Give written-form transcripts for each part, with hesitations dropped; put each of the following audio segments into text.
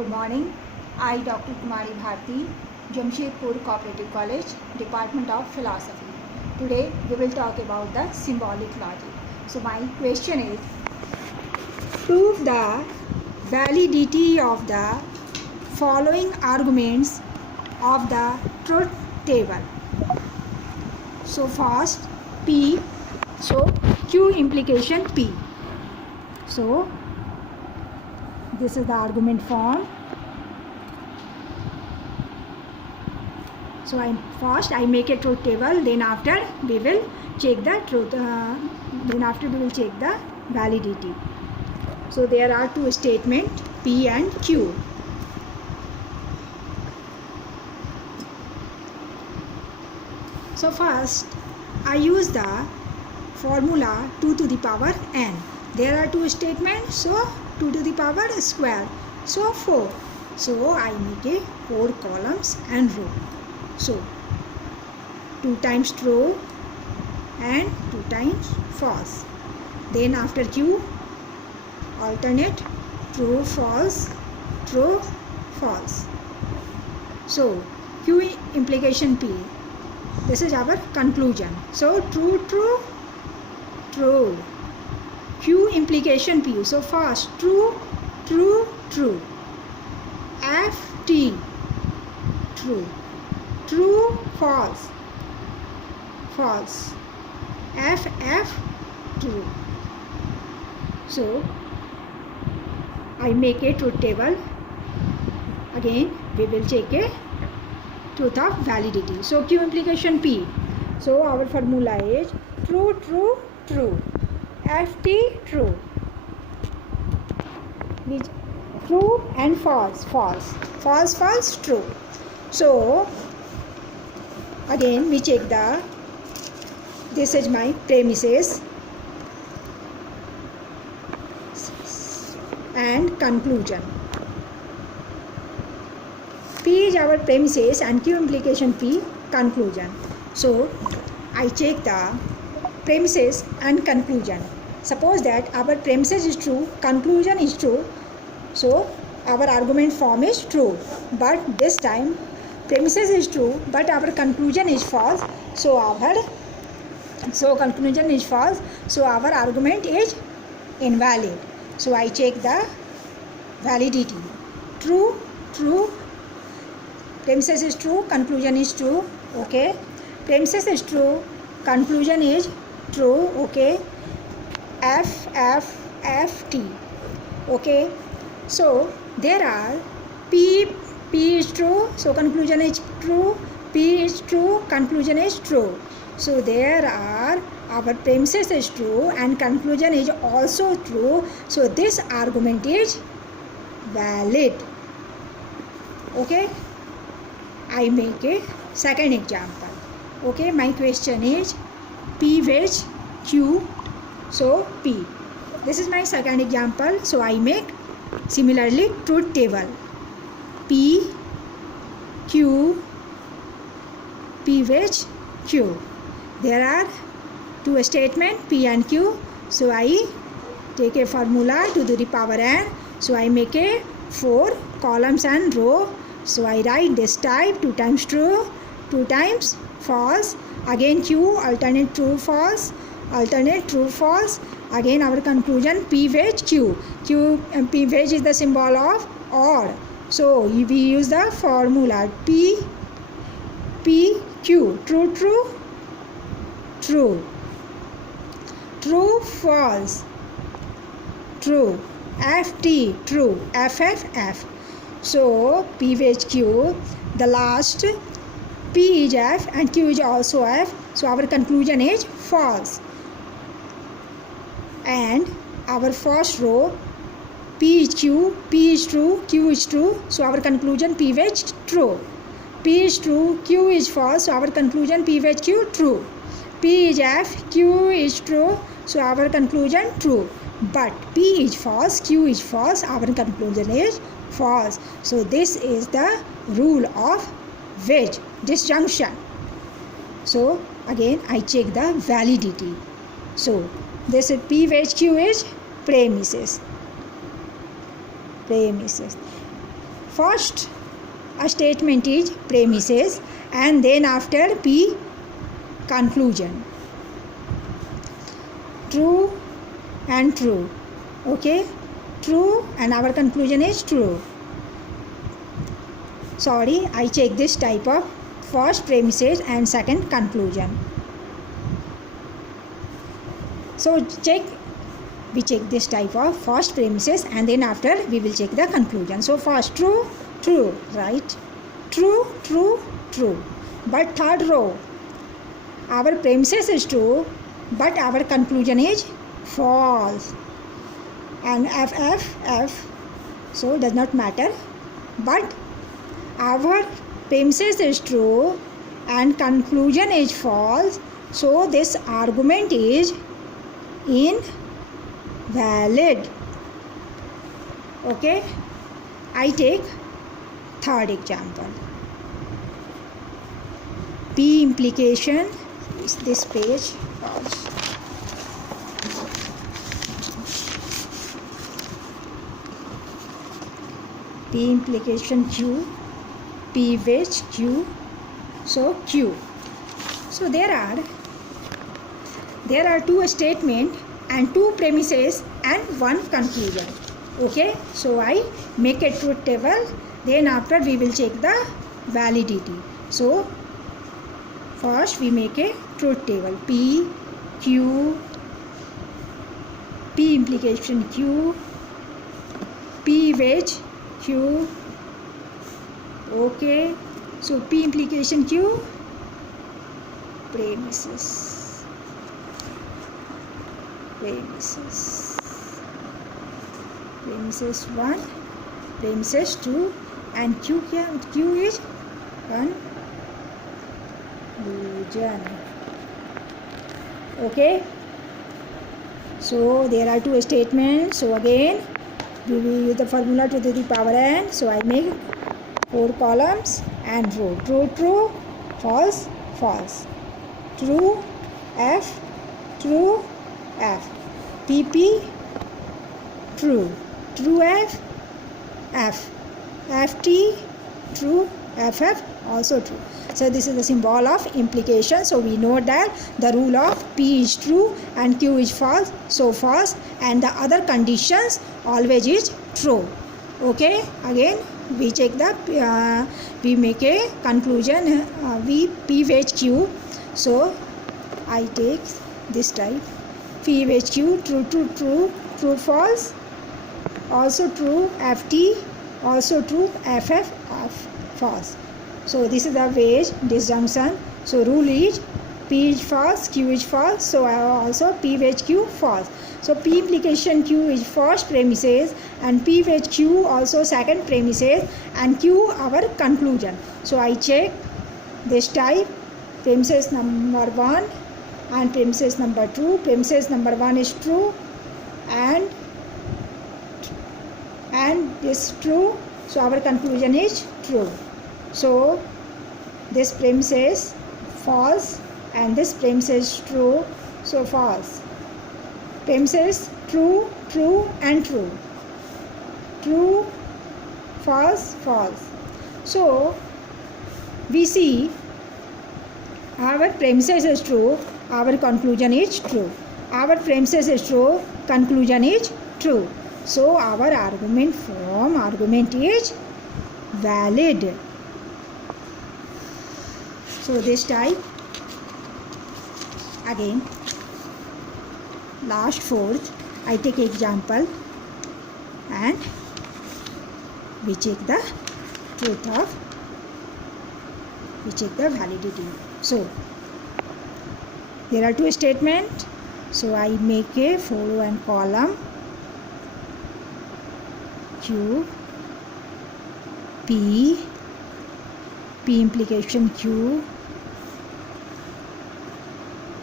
Good morning. I, Dr. Kumari Bharti, Jamshedpur Cooperative College, Department of Philosophy. Today we will talk about the symbolic logic. So my question is, prove the validity of the following arguments of the truth table. So first P, so Q implication P. So this is the argument form. So I make a truth table, then after we will check the truth, the validity. So there are two statements, P and Q. So first I use the formula 2 to the power n. There are two statements, so 2 to the power square, so 4. So I make a 4 columns and row. So 2 times true and 2 times false. Then after Q, alternate true, false, true, false. So Q implication P. This is our conclusion. So true, true, true. Q implication P. So first true, true, true. FT, true. True, false, false. FF, true. So I make a truth table. Again we will check a truth of validity. So Q implication P. So our formula is true, true, true. FT, true. Which true and false, false. False, false, true. So again we check the, this is my premises and conclusion. P is our premises and Q implication P, conclusion. So I check the premises and conclusion. Suppose that our premises is true, conclusion is true, so our argument form is true. But this time premises is true but our conclusion is false, so conclusion is false, so our argument is invalid. So I check the validity. True, true. Premises is true, conclusion is true, okay. Premises is true, conclusion is true, okay. F, F, F, T, okay. So there are P is true, so conclusion is true. P is true, conclusion is true. So there are, our premises is true and conclusion is also true. So this argument is valid. Okay. I make a second example. Okay. My question is P which Q. So P. This is my second example. So I make similarly truth table. P, Q, P which Q. There are two statements P and Q. So I take a formula 2 to the power n. So I make a 4 columns and row. So I write this type, 2 times true, 2 times false. Again Q, alternate true, false, alternate true, false. Again our conclusion P which Q. Q and P which is the symbol of OR. So we use the formula P, Q. True, true, true. True, false, true. FT, true. FF, F. So P which Q. The last P is F and Q is also F. So our conclusion is false. And our first row P is Q, P is true, Q is true, so our conclusion P which true. P is true, Q is false, so our conclusion P which Q true. P is F, Q is true, so our conclusion true. But P is false, Q is false, our conclusion is false. So this is the rule of wedge disjunction. So again I check the validity. So this is P which Q is premises. first statement is premises and then after P conclusion. True and true. Okay, true and our conclusion is true. Sorry, I check this type of first premises and second conclusion. So we check this type of first premises and then after we will check the conclusion. So first true, true, right? True, true, true. But third row, our premises is true but our conclusion is false. And F, so does not matter. But our premises is true and conclusion is false. So this argument is invalid. Okay, I take third example. P implication is this page. P implication Q, P which Q, so Q. So there are two statements and two premises and one conclusion. Okay, so I make a truth table, then after we will check the validity. So first we make a truth table. P, Q, P implication Q, P which Q. Okay, so P implication Q, premises 1, premises 2 and Q is conclusion. Okay, so there are two statements. So again we will use the formula to the power n. So I make 4 columns and row. True, true, false, false. True, F, true, F. PP, true. True F, F. FT, true. FF, also true. So this is the symbol of implication. So we know that the rule of P is true and Q is false. So false and the other conditions always is true. Okay, again we check the we make a conclusion. We P which Q. So I take this type. P which Q, true, true, true, true, false, also true. FT, also true. FF, false. So this is the wedge disjunction. So rule is P is false, Q is false. So also P wedge Q false. So P implication Q is first premises and P wedge Q also second premises and Q our conclusion. So I check this type, premises number 1 and premises number 2. Premises number 1 is true and this true. So our conclusion is true. So this premises false and this premises true. So false. Premises true, true and true. True, false, false. So we see our premises is true, our conclusion is true. Our premises is true, conclusion is true. So our argument is valid. So this type again last fourth I take example and we check the truth of, we check the validity. So there are two statements. So I make a 4-1 column. Q, P, P implication Q,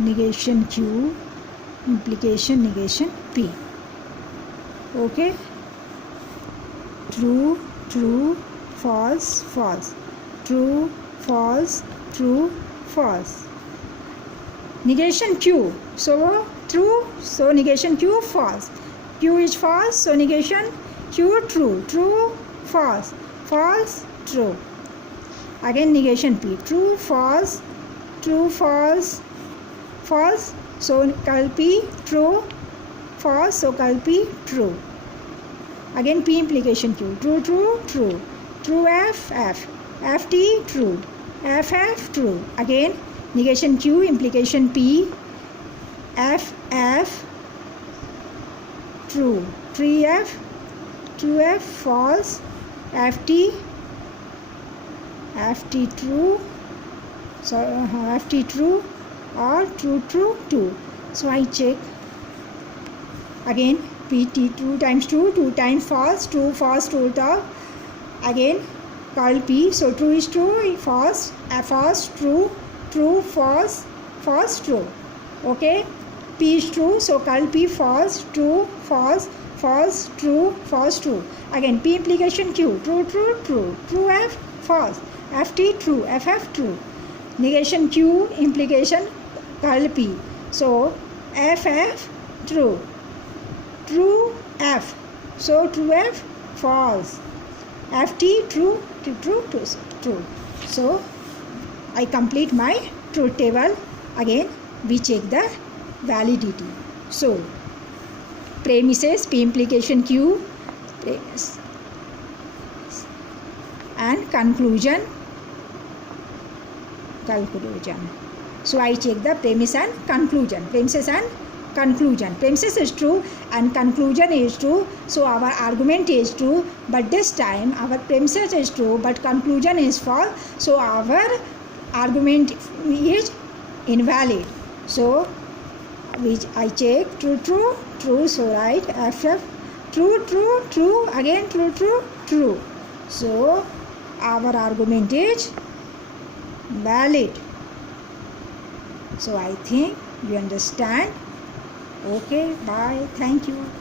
negation Q, implication negation P. Okay, true, true, false, false, true, false, true, false. Negation Q, so true, so negation Q false. Q is false, so negation Q true, true, false, false, true. Again negation P, true, false, true, false, false, so curl P, true, false, so curl P, true. Again P implication Q, true, true, true, true F, F, FT, true, FF, true. Again negation Q, implication P, FF, true, true F, false, FT, true, so FT true or true, true. So I check again PT, 2 times 2, 2 times false, true, false, true, again curl P, so true is true, false, false, true, true, false, false, true. Okay, P is true, so curl P, false, true, false, false, true, false, true. Again P implication Q, true, true, true, true F, false, FT, true, FF, true. Negation Q, implication curl P, so FF, true, true F, so true F, false, FT, true, true. So I complete my truth table. Again we check the validity. So premises, P implication Q, premise, and conclusion. So I check the premise and conclusion. Premises and conclusion. Premises is true and conclusion is true. So our argument is true, but this time our premises is true but conclusion is false. So our argument is invalid. So which I check true, true, true. So write FF, true, true, true, again true, true, true. So our argument is valid. So I think you understand. Okay, bye, thank you.